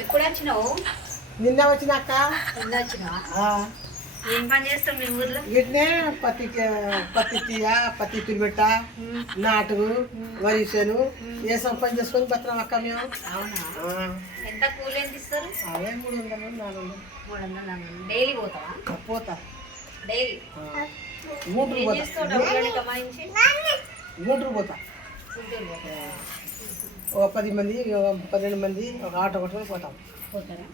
ఎప్పుడు వచ్చినావు? నిన్న వచ్చినాక. నిన్న వచ్చినావా? ఏం పని చేస్తాం మీ ఊర్లో? ఇట్నే పత్తి తీయ, పత్తి తురిమెట్ట, నాటుకు, వరిసేను వేసాం పని చేసుకొని బతున్నాం అక్క మేము. అవునా? ఎంత కూలి ఎంత ఇస్తారు? అదే 300 400. 300 డైలీ పోతావా? పోతా డైలీ. గూంటూరు పోతా. గూంటూరు పోతా. ఓ 10 మంది 12 మంది ఒక ఆటో కొట్టుకొని పోతాం. పోతారా?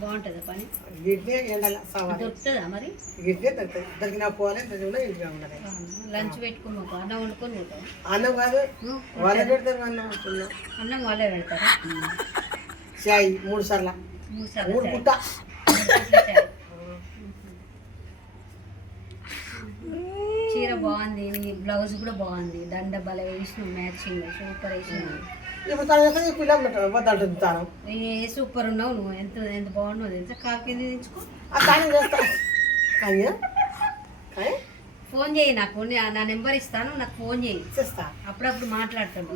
బాగుంటుందా పని? గిట్నే ఎండల సావాలి. దొరుకుతుందా మరి? గిట్నే దొరుకుతుంది. దొరికినా పోవాలి, దొరికినా ఇంటిగా ఉండాలి. లంచ్ పెట్టుకుని పోతావు? అన్నం వండుకొని పోతావు? అన్నం కాదు, వాళ్ళే పెడతారు. అన్నం వస్తున్నాం. అన్నం వాళ్ళే పెడతారా? చాయ్ 3 సార్లు 3 పుట్ట. చీర బాగుంది, నీ బ్లౌజ్ కూడా బాగుంది, దండ బల వేసినావు, మ్యాచింగ్ సూపర్ వేసినావు. ఇప్పుడు తన పిల్లలు వద్దంటుంది తాను. ఏ సూపర్ ఉన్నావు నువ్వు. ఎంత ఎంత బాగున్నావు తెలుసా? కాలు కింద తెచ్చుకో. కానీ చేస్తా. కానీ ఫోన్ చేయి నాకు, నా నెంబర్ ఇస్తాను, నాకు ఫోన్ చేయి. చేస్తా. అప్పుడప్పుడు మాట్లాడతాను.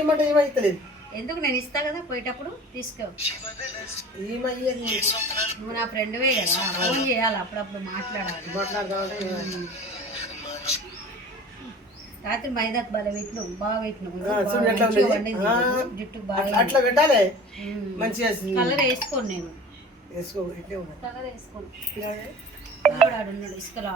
ఏమంటే ఏమైతలేదు. ఎందుకు, నేను ఇస్తా కదా, పోయేటప్పుడు తీసుకో. ఏమయ్యేది నువ్వు నా ఫ్రెండ్వే కదా, ఫోన్ చేయాలి, అప్పుడప్పుడు మాట్లాడాలి. మాట్లాడదామంటే రాత్రి మైదాకు బాగా పెట్టినావు, బాగా పెట్టినావు. జుట్టు బాగా అట్లా పెట్టాలి. మంచిగా కలర్ వేసుకోను నేను. వేసుకో. కలర్ వేసుకోను. ఇట్లా ఆడున్నాడు ఇసుకలో.